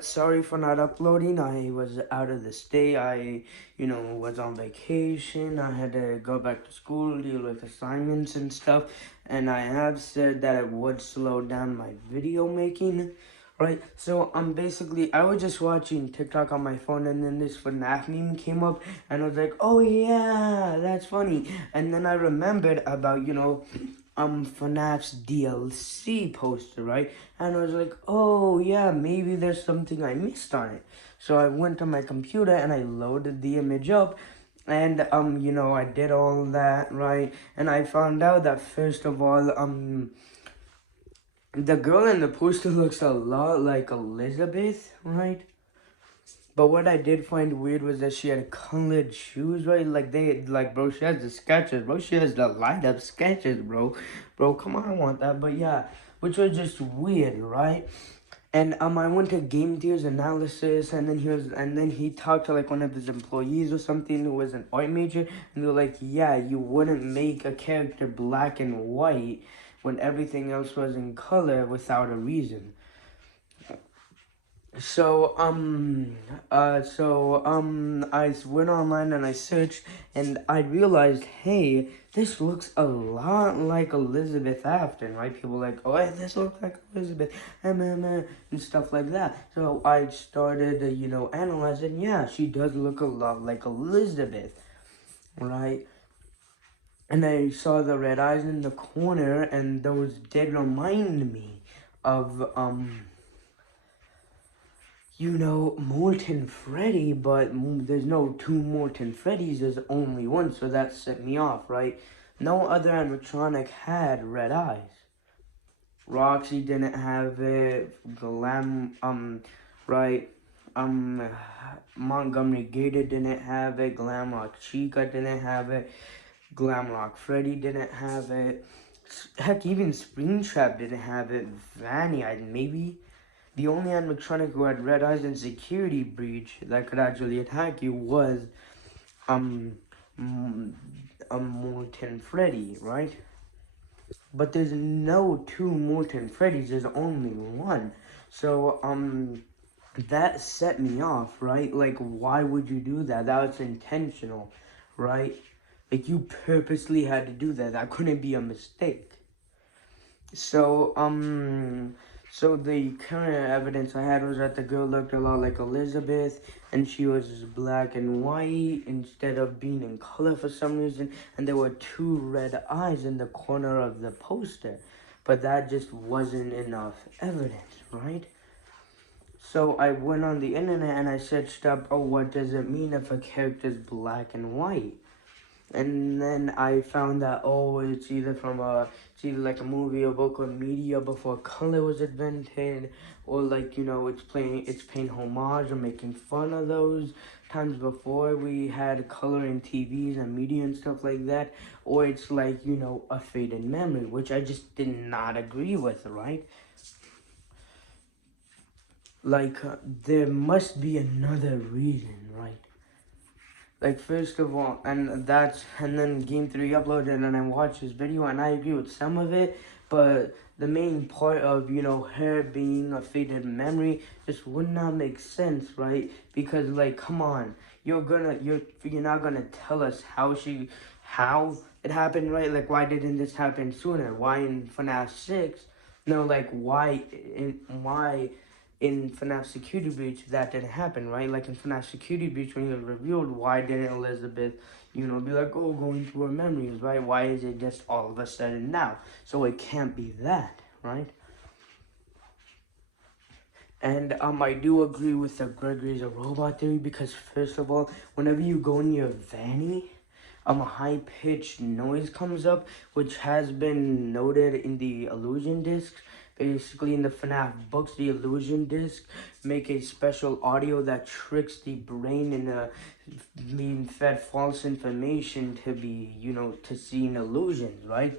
Sorry for not uploading. I was out of the state. I was on vacation. I had to go back to school, deal with assignments and stuff. And I have said that it would slow down my video making, right? So basically I was just watching TikTok on my phone, and then this FNAF meme came up, and I was like, oh yeah, that's funny. And then I remembered about FNAF's DLC poster, right? And I was like, oh yeah, maybe there's something I missed on it. So I went to my computer and I loaded the image up, and I did all that, right? And I found out that first of all, the girl in the poster looks a lot like Elizabeth, right? But what I did find weird was that she had colored shoes, right? Bro, she has the sketches, bro. She has the light up sketches, bro. Bro, come on, I want that. But yeah, which was just weird, right? And I went to Game Theory's analysis, and then he talked to like one of his employees or something who was an art major, and they're like, yeah, you wouldn't make a character black and white when everything else was in color without a reason. I went online and I searched, and I realized, hey, this looks a lot like Elizabeth Afton, right? People were like, oh, hey, this looks like Elizabeth, and stuff like that. So I started, analyzing. Yeah, she does look a lot like Elizabeth, right? And I saw the red eyes in the corner, and those did remind me of Morton Freddy, but there's no two Morton Freddys, there's only one, so that set me off, right? No other animatronic had red eyes. Roxy didn't have it, right? Montgomery Gator didn't have it, Glamrock Chica didn't have it, Glamrock Freddy didn't have it. Heck, even Springtrap didn't have it. Vanny, maybe. The only animatronic who had red eyes and security breach that could actually attack you was Morton Freddy, right? But there's no two Morton Freddys, there's only one. So that set me off, right? Like, why would you do that? That was intentional, right? Like, you purposely had to do that. That couldn't be a mistake. So so the current evidence I had was that the girl looked a lot like Elizabeth, and she was black and white instead of being in color for some reason, and there were two red eyes in the corner of the poster, but that just wasn't enough evidence, right? So I went on the internet and I searched up, oh, what does it mean if a character is black and white? And then I found that, oh, it's either like a movie, a book, or media before color was invented, or like, it's paying homage or making fun of those times before we had color in TVs and media and stuff like that, or it's like, a faded memory, which I just did not agree with, right? Like, there must be another reason, right? Like, first of all, and then Game 3 uploaded, and I watched his video, and I agree with some of it, but the main part of, her being a faded memory just would not make sense, right? Because, like, come on, you're not gonna tell us how it happened, right? Like, why didn't this happen sooner? Why in FNAF 6? No, like, why in FNAF Security Breach that didn't happen, right? Like in FNAF Security Breach, when it was revealed, why didn't Elizabeth, be like, oh, going through her memories, right? Why is it just all of a sudden now? So it can't be that, right? And I do agree with the Gregory's a robot theory, because first of all, whenever you go near Vanny, a high-pitched noise comes up, which has been noted in the illusion discs. Basically, in the FNAF books, the illusion disc make a special audio that tricks the brain into being fed false information to be, to seeing illusions, right?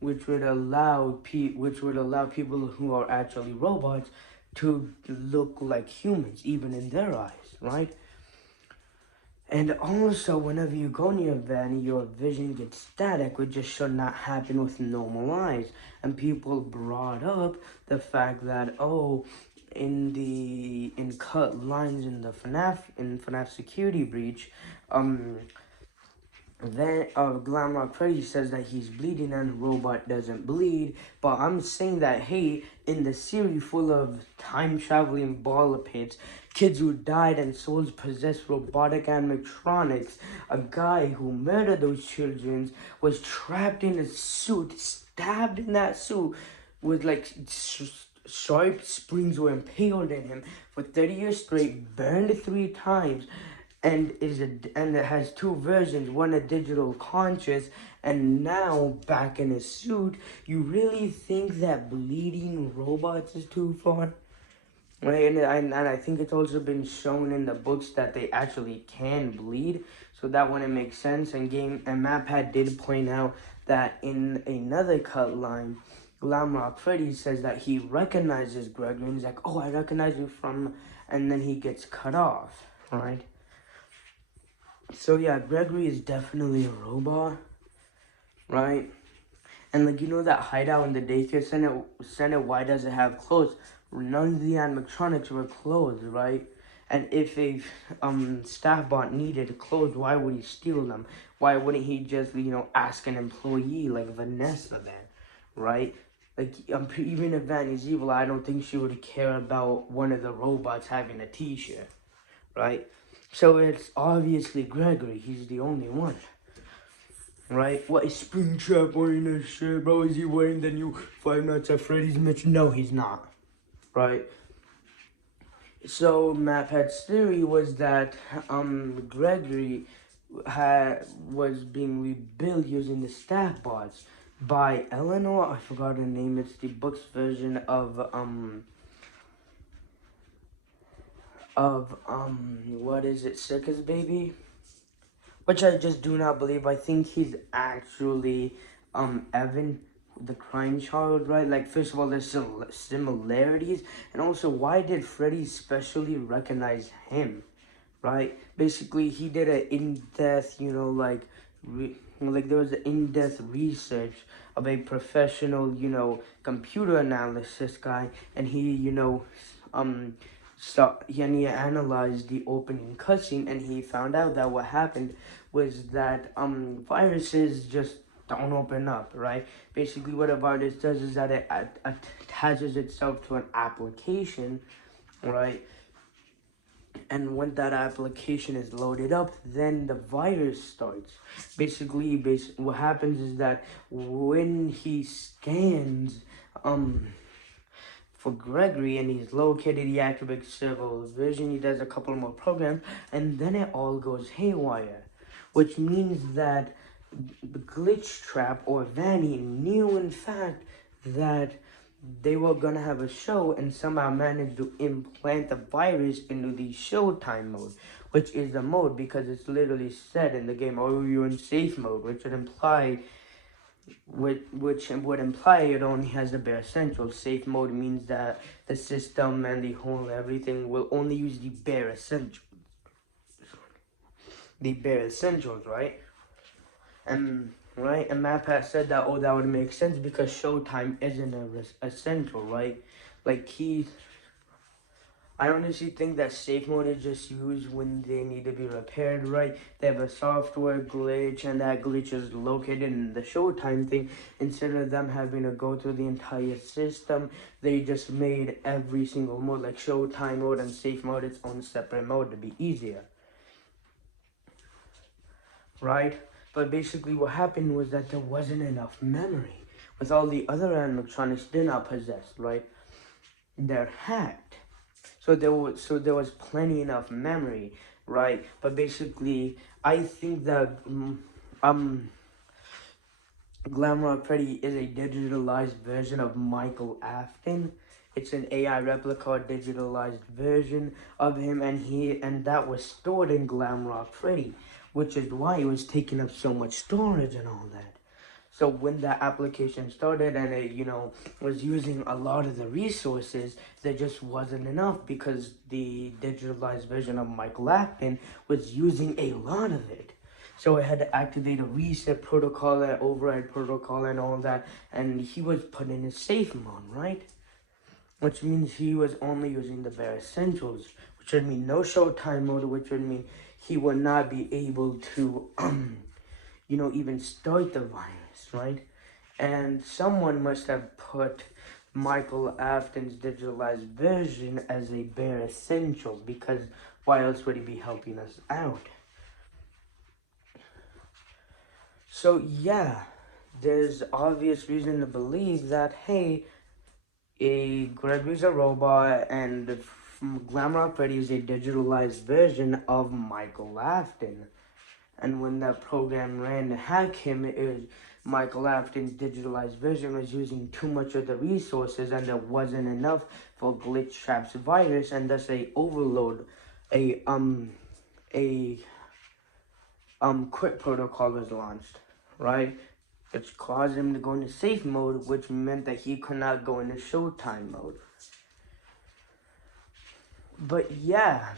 Which would allow people who are actually robots to look like humans, even in their eyes, right? And also, whenever you go near Vanny, your vision gets static, which just should not happen with normal eyes. And people brought up the fact that, oh, in cut lines in the FNAF security breach, then Glamrock Freddy says that he's bleeding and Robot doesn't bleed. But I'm saying that, hey, in the series full of time traveling baller pits, kids who died and souls possessed robotic animatronics, a guy who murdered those children was trapped in a suit, stabbed in that suit with like sharp springs were impaled in him for 30 years straight, burned 3 times, and it has 2 versions, one a digital conscious, and now back in his suit. You really think that bleeding robots is too far? Right, and I think it's also been shown in the books that they actually can bleed, so that wouldn't make sense. And MapPad did point out that in another cut line, Glamrock Freddy says that he recognizes Gregory, and he's like, "Oh, I recognize you from," and then he gets cut off, right? So yeah, Gregory is definitely a robot, right? And like, that hideout in the daycare center, why does it have clothes? None of the animatronics were clothed, right? And if a staff bot needed clothes, why would he steal them? Why wouldn't he just ask an employee like Vanessa then, right? Like, even if Vanny's evil, I don't think she would care about one of the robots having a t-shirt, right? So it's obviously Gregory. He's the only one. Right? What is Springtrap wearing this shirt, bro? Is he wearing the new Five Nights at Freddy's merch? No, he's not. Right? So MapHead's theory was that Gregory was being rebuilt using the staff bots by Eleanor. I forgot her name. It's the book's version of what is it, Circus Baby? Which I just do not believe. I think he's actually Evan, the crime child, right? Like, first of all, there's similarities, and also, why did Freddy specially recognize him, right? Basically, he did an in-depth, like there was an in-depth research of a professional, computer analysis guy, and he, so he analyzed the opening cutscene, and he found out that what happened was that viruses just don't open up, right? Basically, what a virus does is that it attaches itself to an application, right? And when that application is loaded up, then the virus starts. Basically, what happens is that when he scans for Gregory and he's located, he activates several vision, he does a couple more programs, and then it all goes haywire. Which means that the Glitch Trap or Vanny knew in fact that they were gonna have a show and somehow managed to implant the virus into the Showtime mode, which is the mode because it's literally said in the game, "Oh, you're in safe mode," which would imply it only has the bare essentials. Safe mode means that the system and the whole everything will only use the bare essentials. Right? And MapPad said that, oh, that would make sense because Showtime isn't essential, right? Like, I honestly think that safe mode is just used when they need to be repaired, right? They have a software glitch, and that glitch is located in the Showtime thing. Instead of them having to go through the entire system, they just made every single mode, like Showtime mode and safe mode, its own separate mode to be easier, right? But basically what happened was that there wasn't enough memory. With all the other animatronics, they're not possessed, right? They're hacked. So there was plenty enough memory, right? But basically, I think that Glamrock Freddy is a digitalized version of Michael Afton. It's an AI replica, digitalized version of him, and that was stored in Glamrock Freddy, which is why it was taking up so much storage and all that. So when that application started and it, was using a lot of the resources, there just wasn't enough because the digitalized version of Michael Afton was using a lot of it. So it had to activate a reset protocol, an override protocol, and all that. And he was put in a safe mode, right? which means he was only using the bare essentials, which would mean no showtime mode, which would mean he would not be able to, even start the virus, right? And someone must have put Michael Afton's digitalized version as a bare essential, because why else would he be helping us out? So yeah, there's obvious reason to believe that, hey, Gregory's a robot and Glamrock Freddy is a digitalized version of Michael Afton. And when that program ran to hack him, Michael Afton's digitalized version was using too much of the resources, and there wasn't enough for Glitch Trap's virus, and thus a quit protocol was launched, right? Which caused him to go into safe mode, which meant that he could not go into showtime mode. But yeah,